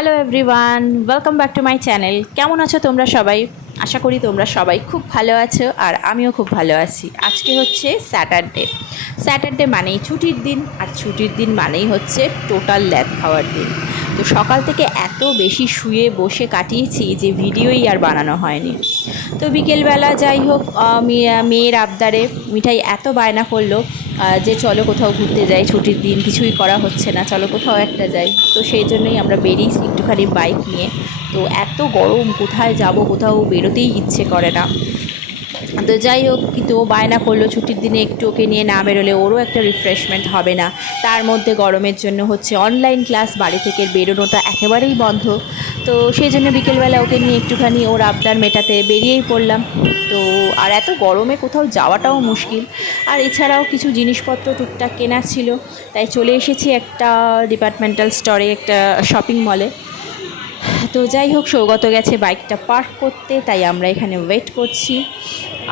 Hello everyone, welcome back to my channel. কেমন আছো তোমরা সবাই? আশা করি তোমরা সবাই খুব ভালো আছো আর আমিও খুব ভালো আছি। আজকে হচ্ছে স্যাটারডে মানেই ছুটির দিন, আর ছুটির দিন মানেই হচ্ছে টোটাল ল্যাদ খাওয়ার দিন। তো সকাল থেকে এত বেশি শুয়ে বসে কাটিয়েছি যে ভিডিওই আর বানানো হয়নি। তো বিকেলবেলা যাই হোক, মেয়ের আবদারে মিঠাই এত বায়না করলো যে চলো কোথাও ঘুরতে যাই, ছুটির দিন কিছুই করা হচ্ছে না, চলো কোথাও একটা যাই। তো সেই জন্যই আমরা বেরিয়েছি একটুখানি বাইক নিয়ে। তো এত গরম, কোথায় যাব, কোথাও বেরোতেই ইচ্ছে করে না। তো যাই হোক, কিন্তু ও বায়না করলো ছুটির দিনে একটু ওকে নিয়ে না বেরোলে ওরও একটা রিফ্রেশমেন্ট হবে না। তার মধ্যে গরমের জন্য হচ্ছে অনলাইন ক্লাস, বাড়ি থেকে বেরোনোটা একেবারেই বন্ধ। তো সেই জন্য বিকেলবেলা ওকে নিয়ে একটুখানি ওর আবদার মেটাতে বেরিয়েই পড়লাম। তো আর এত গরমে কোথাও যাওয়াটাও মুশকিল, আর এছাড়াও কিছু জিনিসপত্র টুকটাক কেনার ছিল, তাই চলে এসেছি একটা ডিপার্টমেন্টাল স্টোরে, একটা শপিং মলে। তো যাই হোক, সৌগত গেছে বাইকটা পার্ক করতে, তাই আমরা এখানে ওয়েট করছি।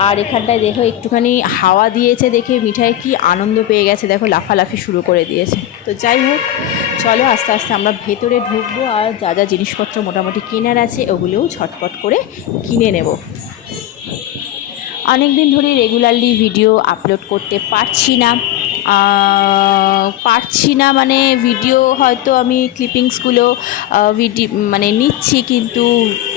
আর এখানটায় দেখো একটুখানি হাওয়া দিয়েছে দেখে মিঠাই কি আনন্দ পেয়ে গেছে, দেখো লাফালাফি শুরু করে দিয়েছে। তো যাই হোক, চলো আস্তে আস্তে আমরা ভেতরে ঢুকবো, আর যা যা জিনিসপত্র মোটামুটি কেনার আছে ওগুলোও ঝটপট করে কিনে নেব। অনেক দিন ধরে রেগুলারলি ভিডিও আপলোড করতে পারছি না মানে ভিডিও হয়তো আমি ক্লিপিংসগুলো মানে নিচ্ছি, কিন্তু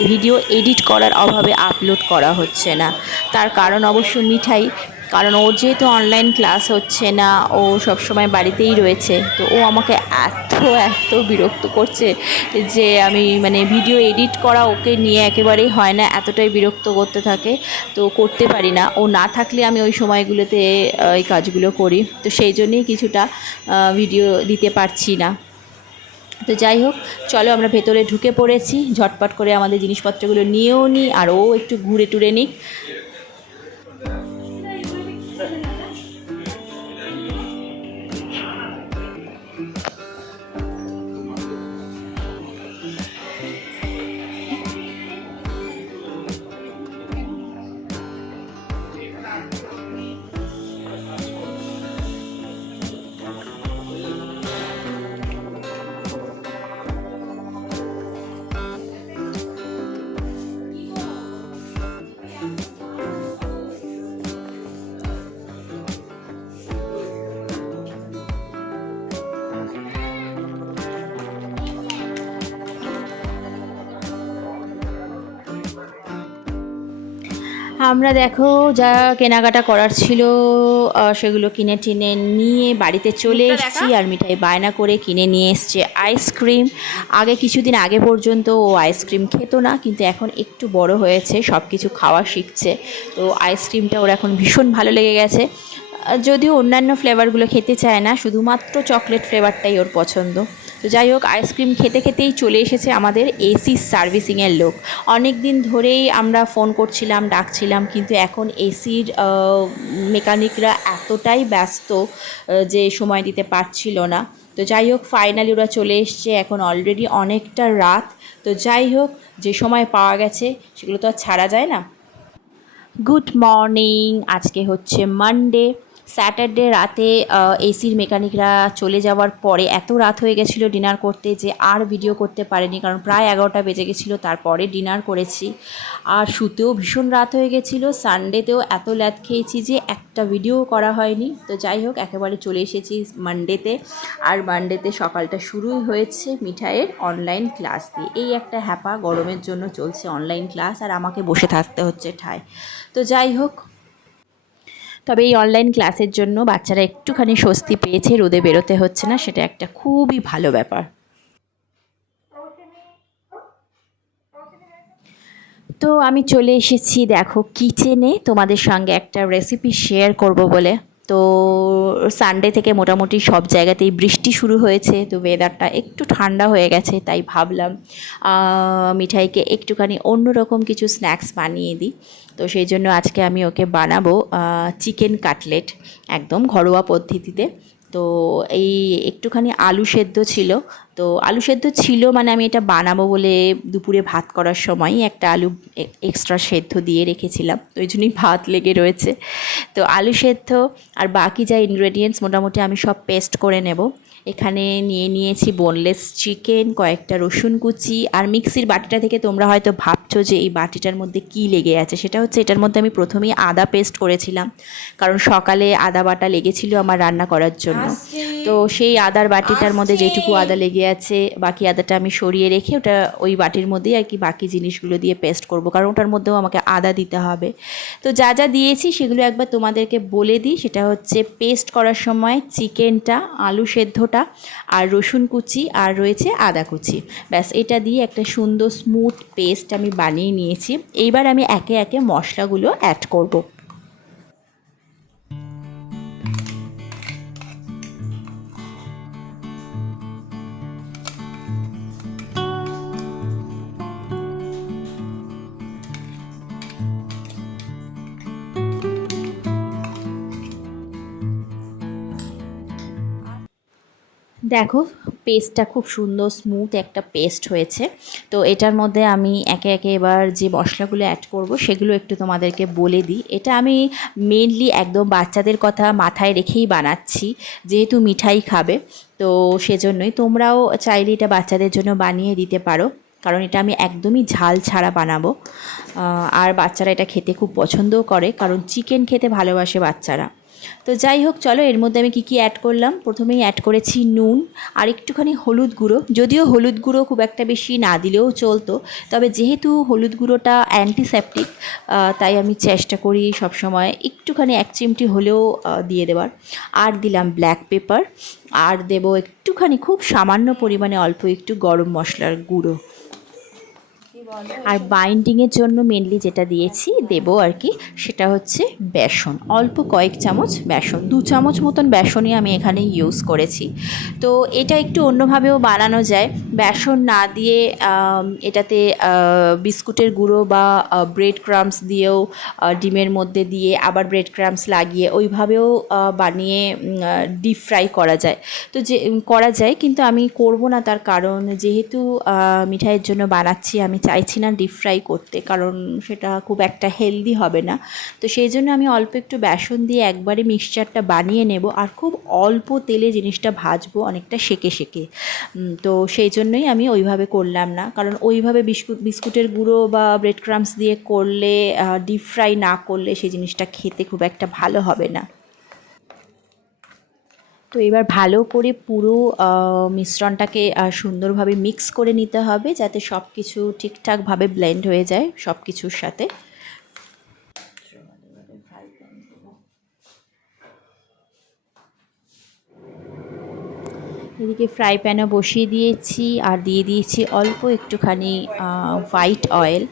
ভিডিও এডিট করার অভাবে আপলোড করা হচ্ছে না। তার কারণ অবশ্য মিঠাই, কারণ ওর যেহেতু অনলাইন ক্লাস হচ্ছে না, ও সবসময় বাড়িতেই রয়েছে। তো ও আমাকে এত বিরক্ত করছে যে আমি মানে ভিডিও এডিট করা ওকে নিয়ে একেবারেই হয় না, এতটাই বিরক্ত করতে থাকে। তো করতে পারি না, ও না থাকলে আমি ওই সময়গুলোতে এই কাজগুলো করি। তো সেই জন্যেই কিছুটা ভিডিও দিতে পারছি না। তো যাই হোক, চলো আমরা ভেতরে ঢুকে পড়েছি, ঝটপট করে আমাদের জিনিসপত্রগুলো নিয়েও নিই, আর ও একটু ঘুরে টুরে নিক। আমরা দেখো যা কেনাকাটা করার ছিল সেগুলো কিনে টিনে নিয়ে বাড়িতে চলে এসেছি। আর মিঠাই বায়না করে কিনে নিয়ে এসছে আইসক্রিম। কিছুদিন আগে পর্যন্ত ও আইসক্রিম খেত না, কিন্তু এখন একটু বড় হয়েছে, সব কিছু খাওয়া শিখছে। তো আইসক্রিমটা ওর এখন ভীষণ ভালো লেগে গেছে। যদিও অন্যান্য ফ্লেভারগুলো খেতে চায় না, শুধুমাত্র চকলেট ফ্লেভারটাই ওর পছন্দ। তো যাই হোক, আইসক্রিম খেতে খেতেই চলে এসেছে আমাদের এসি সার্ভিসিংয়ের লোক। অনেক দিন ধরেই আমরা ফোন করছিলাম, ডাকছিলাম, কিন্তু এখন এসির মেকানিকরা এতটাই ব্যস্ত যে সময় দিতে পারছিল না। তো যাই হোক, ফাইনালি ওরা চলে এসছে, এখন অলরেডি অনেকটা রাত। তো যাই হোক, যে সময় পাওয়া গেছে সেগুলো তো আর ছাড়া যায় না। গুড মর্নিং, আজকে হচ্ছে মানডে। স্যাটারডে রাতে এসির মেকানিকরা চলে যাওয়ার পরে এত রাত হয়ে গেছিলো ডিনার করতে যে আর ভিডিও করতে পারিনি, কারণ প্রায় 11টা বেজে গেছিলো। তারপরে ডিনার করেছি, আর শুতেও ভীষণ রাত হয়ে গেছিলো। সানডেতেও এত ল্যাদ খেয়েছি যে একটা ভিডিও করা হয়নি। তো যাই হোক, একেবারে চলে এসেছি মানডেতে। আর মানডেতে সকালটা শুরুই হয়েছে মিঠাইয়ের অনলাইন ক্লাস দিয়ে। এই একটা হ্যাপা গরমের জন্য চলছে অনলাইন ক্লাস, আর আমাকে বসে থাকতে হচ্ছে ঠায়। তো যাই হোক, তবে এই অনলাইন ক্লাসের জন্য বাচ্চারা একটুখানি স্বস্তি পেয়েছে, রোদে বেরোতে হচ্ছে না, সেটা একটা খুবই ভালো ব্যাপার। তো আমি চলে এসেছি দেখো কিচেনে, তোমাদের সঙ্গে একটা রেসিপি শেয়ার করব বলে। তো সানডে থেকে মোটামুটি সব জায়গাতেই বৃষ্টি শুরু হয়েছে, তো ওয়েদারটা একটু ঠান্ডা হয়ে গেছে, তাই ভাবলাম মিঠাইকে একটুখানি অন্যরকম কিছু স্ন্যাক্স বানিয়ে দিই। তো সেই জন্য আজকে আমি ওকে বানাবো চিকেন কাটলেট, একদম ঘরোয়া পদ্ধতিতে। তো এই একটুখানি আলু সেদ্ধ ছিল, তো আলু সেদ্ধ ছিল মানে আমি এটা বানাবো বলে দুপুরে ভাত করার সময় একটা আলু এক্সট্রা সেদ্ধ দিয়ে রেখেছিলাম, তো ওই জন্যই ভাত লেগে রয়েছে। তো আলু সেদ্ধ আর বাকি যা ইনগ্রেডিয়েন্টস মোটামুটি আমি সব পেস্ট করে নেব। এখানে নিয়ে নিয়েছি বোনলেস চিকেন, কয়েকটা রসুন কুচি, আর মিক্সির বাটিটা থেকে তোমরা হয়তো ভাবছো যে এই বাটিটার মধ্যে কি লেগে আছে। সেটা হচ্ছে এটার মধ্যে আমি প্রথমেই আদা পেস্ট করেছিলাম, কারণ সকালে আদা বাটা লেগেছিল আমার রান্না করার জন্য। তো সেই আদার বাটিটার মধ্যে যেটুকু আদা লেগে আছে বাকি আদাটা আমি সরিয়ে রেখে ওটা ওই বাটির মধ্যেই আর কি বাকি জিনিসগুলো দিয়ে পেস্ট করব, কারণ ওটার মধ্যেও আমাকে আদা দিতে হবে। তো যা যা দিয়েছি সেগুলো একবার তোমাদেরকে বলে দিই। সেটা হচ্ছে পেস্ট করার সময় চিকেনটা, আলু সেদ্ধটা, আর রসুন কুচি, আর রয়েছে আদা কুচি, ব্যাস এটা দিয়ে একটা সুন্দর স্মুথ পেস্ট আমি বানিয়ে নিয়েছি। এইবার আমি একে একে মশলাগুলো অ্যাড করব। দেখো পেস্টটা খুব সুন্দর স্মুথ একটা পেস্ট হয়েছে। তো এটার মধ্যে আমি একে একে এবার যে মশলাগুলো অ্যাড করব সেগুলো একটু তোমাদেরকে বলে দিই। এটা আমি মেনলি একদম বাচ্চাদের কথা মাথায় রেখেই বানাচ্ছি, যেহেতু মিঠাই খাবে, তো সেজন্যই তোমরাও চাইলে এটা বাচ্চাদের জন্য বানিয়ে দিতে পারো, কারণ এটা আমি একদমই ঝাল ছাড়া বানাবো। আর বাচ্চারা এটা খেতে খুব পছন্দও করে, কারণ চিকেন খেতে ভালোবাসে বাচ্চারা। তো যাই হোক, চলো এর মধ্যে আমি কী অ্যাড করলাম। প্রথমেই অ্যাড করেছি নুন আর একটুখানি হলুদ গুঁড়ো। যদিও হলুদ গুঁড়ো খুব একটা বেশি না দিলেও চলতো, তবে যেহেতু হলুদ গুঁড়োটা অ্যান্টিসেপটিক, তাই আমি চেষ্টা করি সবসময় একটুখানি 1 চিমটি হলেও দিয়ে দেওয়ার। আর দিলাম ব্ল্যাক পেপার, আর দেবো একটুখানি খুব সামান্য পরিমাণে অল্প একটু গরম মশলার গুঁড়ো। আর বাইন্ডিংয়ের জন্য মেনলি যেটা দিয়েছি দেবো আর কি, সেটা হচ্ছে বেসন, অল্প কয়েক চামচ বেসন, 2 চামচ মতন বেসনই আমি এখানে ইউজ করেছি। তো এটা একটু অন্যভাবেও বানানো যায়, বেসন না দিয়ে এটাতে বিস্কুটের গুঁড়ো বা ব্রেড ক্রাম্বস দিয়েও, ডিমের মধ্যে দিয়ে আবার ব্রেড ক্রাম্বস লাগিয়ে ওইভাবেও বানিয়ে ডিপ ফ্রাই করা যায়। তো যে করা যায়, কিন্তু আমি করব না, তার কারণ যেহেতু মিঠাইয়ের জন্য বানাচ্ছি, আমি চাইছি না ডিপ ফ্রাই করতে, কারণ সেটা খুব একটা হেলদি হবে না। তো সেই জন্য আমি অল্প একটু বেসন দিয়ে একবারে মিক্সচারটা বানিয়ে নেব, আর খুব অল্প তেলে জিনিসটা ভাজবো, অনেকটা সেকে সেকে। তো সেই জন্যই আমি ওইভাবে করলাম না, কারণ ওইভাবে বিস্কুটের গুঁড়ো বা ব্রেড ক্রাম্বস দিয়ে করলে, ডিপ ফ্রাই না করলে সেই জিনিসটা খেতে খুব একটা ভালো হবে না। তো এবার ভালো করে পুরো মিশ্রণটাকে সুন্দরভাবে মিক্স করে নিতে হবে, যাতে সব কিছু ঠিকঠাকভাবে ব্লেন্ড হয়ে যায় সব কিছুর সাথে। এদিকে ফ্রাই প্যানও বসিয়ে দিয়েছি, আর দিয়ে দিয়েছি অল্প একটুখানি হোয়াইট অয়েল।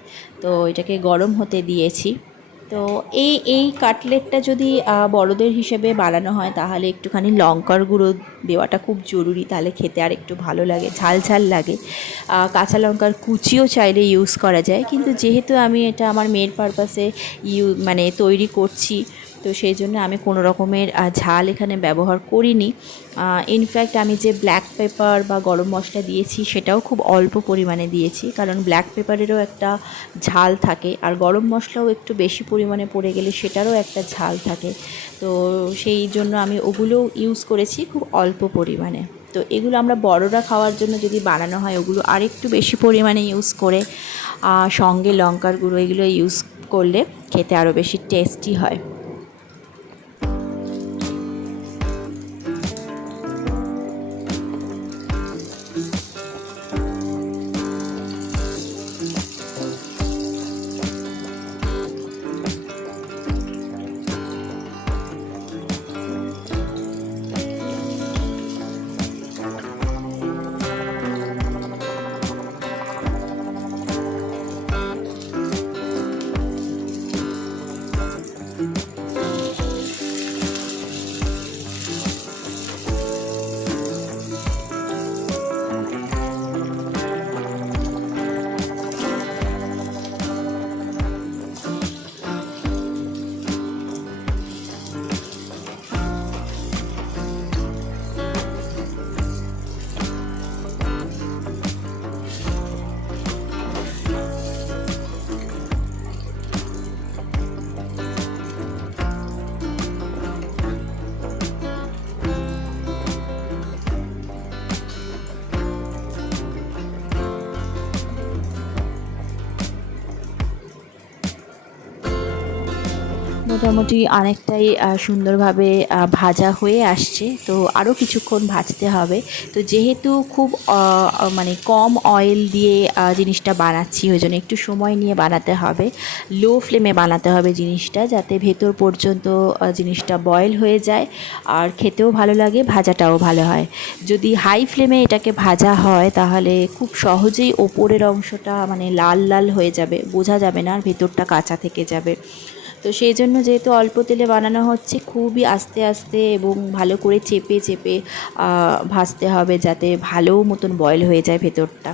তো এটাকে গরম হতে দিয়েছি। তো এই কাটলেটটা যদি বড়দের হিসেবে বানানো হয়, তাহলে একটুখানি লঙ্কার গুঁড়ো দেওয়াটা খুব জরুরি, তাহলে খেতে আর একটু ভালো লাগে, ঝাল ঝাল লাগে। কাঁচা লঙ্কার কুচিও চাইলে ইউজ করা যায়, কিন্তু যেহেতু আমি এটা আমার মেয়ের পারপাসে মানে তৈরি করছি, তো সেই জন্য আমি কোনো রকমের ঝাল এখানে ব্যবহার করিনি। ইনফ্যাক্ট আমি যে ব্ল্যাক পেপার বা গরম মশলা দিয়েছি সেটাও খুব অল্প পরিমাণে দিয়েছি, কারণ ব্ল্যাক পেপারেরও একটা ঝাল থাকে, আর গরম মশলাও একটু বেশি পরিমাণে পড়ে গেলে সেটারও একটা ঝাল থাকে। তো সেই জন্য আমি ওগুলোও ইউজ করেছি খুব অল্প পরিমাণে। তো এগুলো আমরা বড়রা খাওয়ার জন্য যদি বানানো হয়, ওগুলো আরেকটু বেশি পরিমাণে ইউজ করে, সঙ্গে লঙ্কার গুঁড়ো এগুলো ইউজ করলে খেতে আরও বেশি টেস্টি হয়। মোটামুটি অনেকটাই সুন্দরভাবে ভাজা হয়ে আসছে। তো আরও কিছুক্ষণ ভাজতে হবে। তো যেহেতু খুব মানে কম অয়েল দিয়ে জিনিসটা বানাচ্ছি, ওই জন্য একটু সময় নিয়ে বানাতে হবে। লো ফ্লেমে বানাতে হবে জিনিসটা, যাতে ভেতর পর্যন্ত জিনিসটা বয়েল হয়ে যায় আর খেতেও ভালো লাগে, ভাজাটাও ভালো হয়। যদি হাই ফ্লেমে এটাকে ভাজা হয় তাহলে খুব সহজেই ওপরের অংশটা মানে লাল লাল হয়ে যাবে, বোঝা যাবে না, আর ভেতরটা কাঁচা থেকে যাবে। তো সেই জন্য যেহেতু অল্প তেলে বানানো হচ্ছে, খুবই আস্তে আস্তে এবং ভালো করে চেপে চেপে ভাজতে হবে, যাতে ভালো মতন বয়েল হয়ে যায় ভেতরটা।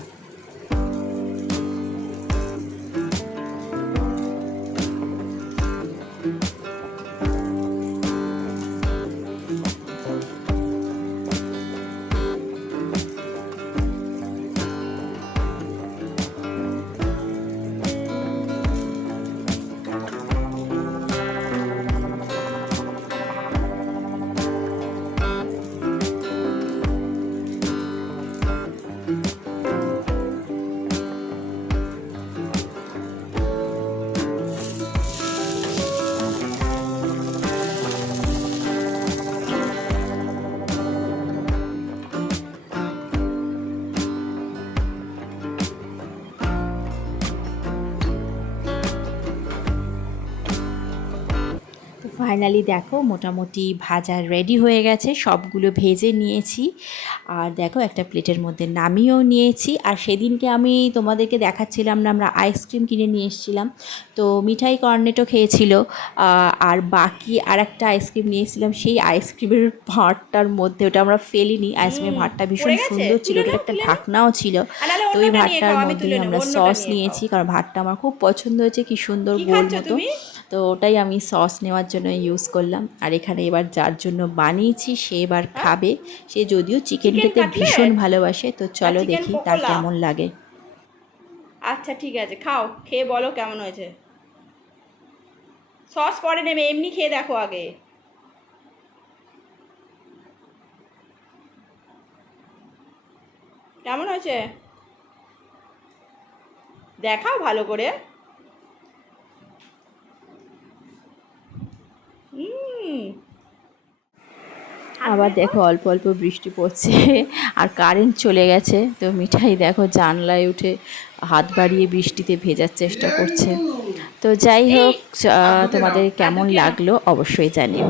তো ফাইনালি দেখো মোটামুটি ভাজা রেডি হয়ে গেছে, সবগুলো ভেজে নিয়েছি। আর দেখো একটা প্লেটের মধ্যে নামিয়েও নিয়েছি। আর সেদিনকে আমি তোমাদেরকে দেখাচ্ছিলাম না, আমরা আইসক্রিম কিনে নিয়ে এসেছিলাম, তো মিঠাই কর্নেটও খেয়েছিল। আর বাকি আর একটা আইসক্রিম নিয়েছিলাম, সেই আইসক্রিমের ভাঁড়টার মধ্যে, ওটা আমরা ফেলিনি, আইসক্রিমের ভাঁড়টা ভীষণ সুন্দর ছিল, ওটার একটা ঢাকনাও ছিল। তো ওই ভাঁড়টার মধ্যেই আমরা সস নিয়েছি, কারণ ভাঁড়টা আমার খুব পছন্দ হয়েছে, কি সুন্দর গোল মতো। তো ওটাই আমি সস নেওয়ার জন্য ইউজ করলাম। আর এখানে এবার যার জন্য বানিয়েছি সে এবার খাবে। সে যদিও চিকেন খেতে ভীষণ ভালোবাসে, তো চলো দেখি তার কেমন লাগে। আচ্ছা ঠিক আছে, খাও, খেয়ে বলো কেমন হয়েছে। সস পরে নেবে, এমনি খেয়ে দেখো আগে। কেমন হয়েছে দেখাও ভালো করে। আবার দেখো অল্প অল্প বৃষ্টি পড়ছে আর কারেন্ট চলে গেছে। তো মিঠাই দেখো জানলায় উঠে হাত বাড়িয়ে বৃষ্টিতে ভেজার চেষ্টা করছে। তো যাই হোক, তোমাদের কেমন লাগলো অবশ্যই জানিও।